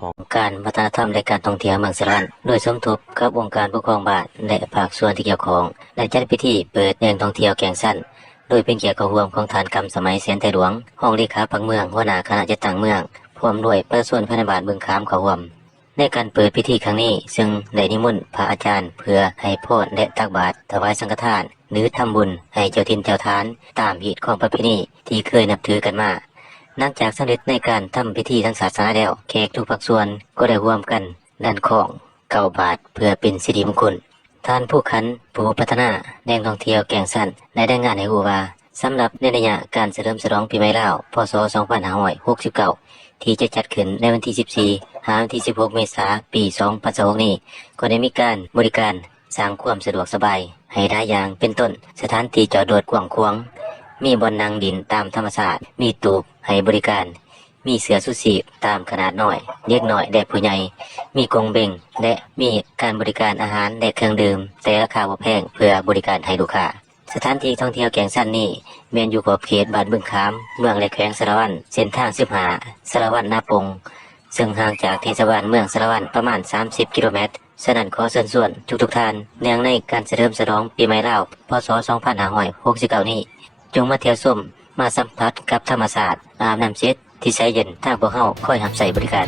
ของการวัฒนธรรมและการท่องเที่ยวเมืองสะระวันโดยสมทบกับองค์การปกครองบ้านและภาคส่วนที่เกี่ยวข้องได้จัดพิธีเปิดแหล่งท่องเที่ยวแก่งสั้นโดยเป็นเกียรติเข้าร่วมของทานกำสมัยเสียนไทหลวงห้องเลขาพักเมืองหัวหน้าคณะจัดตั้งเมืองพร้อมด้วยประชาชนภายในบ้านบึงขามเข้าร่วมในการเปิดพิธีครั้งนี้ซึ่งได้นิมนต์พระอาจารย์เพื่อให้พรและตักบาตรถวายสังฆทานหรือทำบุญให้เจ้าถิ่นเจ้าทานตามฮีตของประเพณีที่เคยนับถือกันมาหลังจากสำเร็จในการทำพิธีทางศาสนาแล้วแขกทุกภาคส่วนก็ได้ร่วมกันดันของเก่าบาทเพื่อเป็นสิริมงคลท่านผู้ขันผู้พัฒนาแหล่งท่องเที่ยวแก่งสั้นได้ได้งานให้รู้ว่าสำหรับในระยะการเฉลิมฉลองปีใหม่ลาวพ.ศ. 2569ที่จะจัดขึ้นในวันที่ 14 ถึงวันที่ 16 เมษายน ปี 2026 นี้ก็ได้มีการบริการสร้างความสะดวกสบายให้ได้อย่างเป็นต้นสถานที่จอดรถกว้างขวางมีบ่อนนั่งดินตามธรรมชาติมีตูบให้บริการมีเสือสุสีบตามขนาดน้อยเล็กน้อยและผู้ใหญ่มีกรงเบงและมีการบริการอาหารและเครื่องดื่มแต่ราคาบ่แพงเพื่อบริการให้ลูกค้าสถานที่ท่องเที่ยวแก่งสั้นนี้แม้นอยู่ขอบเขตบ้านบึงขามเมืองและแขวงสะระวันเส้นทาง15สะระวันนาปงซึ่งห่างจากเทศบาลเมืองสะระวันประมาณ30 กิโลเมตรฉะนั้นขอเชิญชวนทุกท่านเนื่องในการเฉลิมฉลองปีใหม่ลาวพ.ศ. 2569 นี้จงมาเที่ยวชมมาสัมผัสกับธรรมศาสตร์อาบน้ำเช็ดที่ใสเย็นทางพวกเฮาคอยรับใช้บริการ